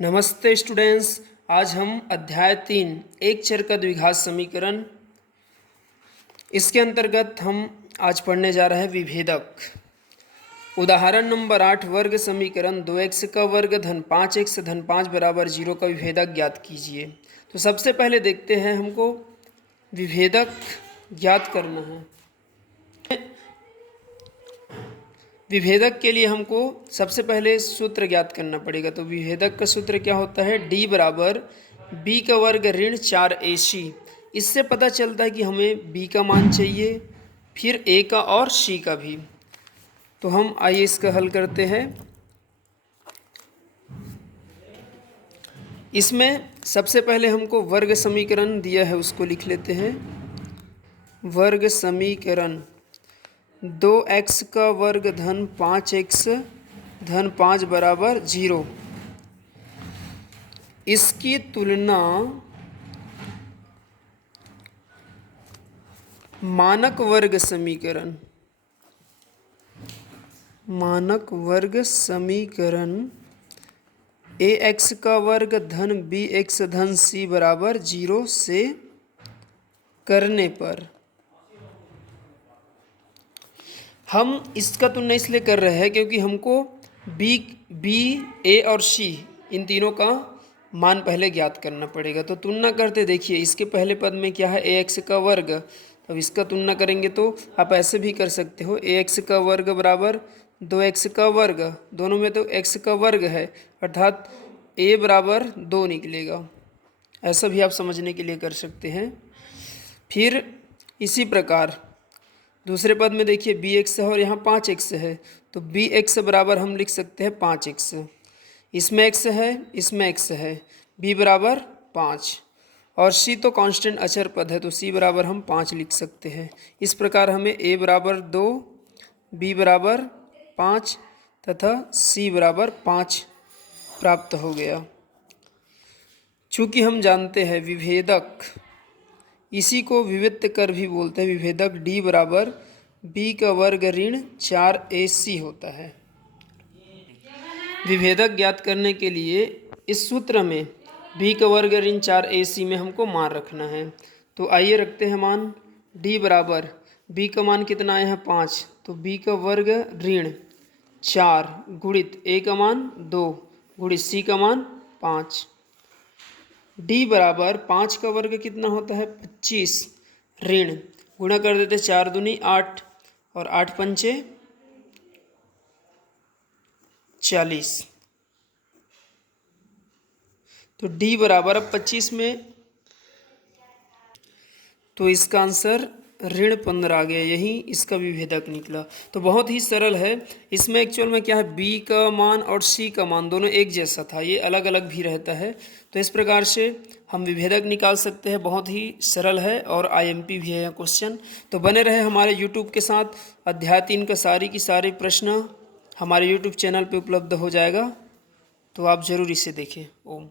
नमस्ते स्टूडेंट्स। आज हम अध्याय 3 एक चर का द्विघात समीकरण, इसके अंतर्गत हम आज पढ़ने जा रहे हैं विभेदक। उदाहरण नंबर 8, वर्ग समीकरण 2x का वर्ग धन 5x धन 5 बराबर 0 का विभेदक ज्ञात कीजिए। तो सबसे पहले देखते हैं, हमको विभेदक ज्ञात करना है। विभेदक के लिए हमको सबसे पहले सूत्र ज्ञात करना पड़ेगा। तो विभेदक का सूत्र क्या होता है? d बराबर b का वर्ग ऋण 4ac। इससे पता चलता है कि हमें b का मान चाहिए, फिर a का और c का भी। तो हम आइए इसका हल करते हैं। इसमें सबसे पहले हमको वर्ग समीकरण दिया है, उसको लिख लेते हैं। वर्ग समीकरण 2x का वर्ग धन 5x धन 5 बराबर 0, इसकी तुलना मानक वर्ग समीकरण ax का वर्ग धन bx धन c बराबर 0 से करने पर हम इसका तुलना इसलिए कर रहे हैं क्योंकि हमको b, a और c इन तीनों का मान पहले ज्ञात करना पड़ेगा। तो तुलना करते देखिए, इसके पहले पद में क्या है? ax का वर्ग। अब इसका तुलना करेंगे तो आप ऐसे भी कर सकते हो, ax का वर्ग बराबर 2x का वर्ग, दोनों में तो x का वर्ग है, अर्थात a बराबर 2 निकलेगा। ऐसा भी आप समझने के लिए कर सकते हैं। फिर इसी प्रकार दूसरे पद में देखिए bx है और यहाँ 5x है, तो bx बराबर हम लिख सकते हैं 5x। इसमें x है, इसमें x है, b बराबर 5 और c तो कांस्टेंट अचर पद है, तो c बराबर हम 5 लिख सकते हैं। इस प्रकार हमें a बराबर 2, b बराबर 5 तथा c बराबर 5 प्राप्त हो गया। चूँकि हम जानते हैं विभेदक, इसी को विवित्त कर भी बोलते हैं। विभेदक d बराबर b का वर्ग ऋण 4ac होता है। विभेदक ज्ञात करने के लिए इस सूत्र में b का वर्ग ऋण 4ac में हमको मान रखना है। तो आइए रखते हैं मान। d बराबर b का मान कितना आया है? 5, तो b का वर्ग ऋण 4 गुणित a का मान 2 गुणित c का मान 5। d बराबर 5 का वर्ग कितना होता है? 25 ऋण, गुणा कर देते 4 दूनी 8 और 8 पंचे 40। तो d बराबर अब 25 में, तो इसका आंसर ऋण 15 आ गया। यही इसका विभेदक निकला। तो बहुत ही सरल है। इसमें एक्चुअल में क्या है, b का मान और c का मान दोनों एक जैसा था, ये अलग अलग भी रहता है। तो इस प्रकार से हम विभेदक निकाल सकते हैं। बहुत ही सरल है और IMP भी है क्वेश्चन। तो बने रहे हमारे YouTube के साथ। अध्याय 3 का सारी की सारी प्रश्न हमारे YouTube चैनल पे उपलब्ध हो जाएगा, तो आप ज़रूर इसे देखें। ओम।